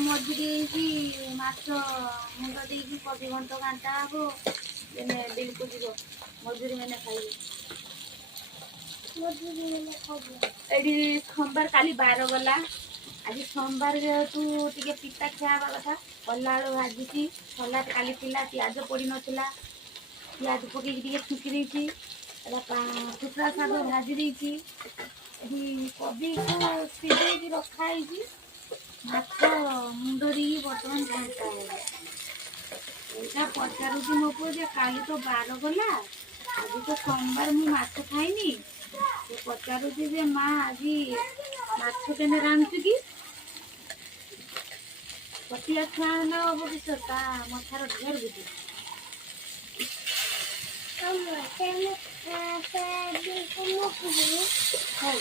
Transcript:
ମଜୁରୀ ହେଇକି ମାଛ ମୁଣ୍ଡ ଦେଇକି କବି ଘଣ୍ଟ ଘାଣ୍ଟା ହବ ବିଲକୁ ଯିବ ମଜୁରୀ ମାନେ ଖାଇବେ ଏଠି ସୋମବାର କାଲି ବାର ଗଲା ଆଜି ସୋମବାର ଯେହେତୁ ଟିକେ ପିତା ଖିଆ ହେବା କଥା କଲା ଆଳୁ ଭାଜିଛି ସଲାଦ କାଲି ଥିଲା ପିଆଜ ପଡ଼ିନଥିଲା ପିଆଜ ପକେଇକି ଟିକେ ଛୁଙ୍କି ଦେଇଛି କୁତୁରା ଶାଗ ଭାଜି ଦେଇଛି ଏଠି କୋବିକୁ ସିଝେଇକି ରଖା ହେଇଛି ମାଛ ମୁଣ୍ଡ ଦେଇକି ବର୍ତ୍ତମାନ ଘାଣ୍ଟା ହେବ ଏଇଟା ପଚାରୁଛି ମୋ ପୁଅ ଯେ କାଲି ତ ବାର ଗଲା ଆଜି ତ ସୋମବାର ମୁଁ ମାଛ ଖାଇନି ସେ ପଚାରୁଛି ଯେ ମା ଆଜି ମାଛ କେନେ ରାନ୍ଧୁଛୁ କି ପଟିଆ ଛୁଆ ହେଲେ ହବ କିସ ତା ମଥାର ଢେର ବୁଝି ହଉ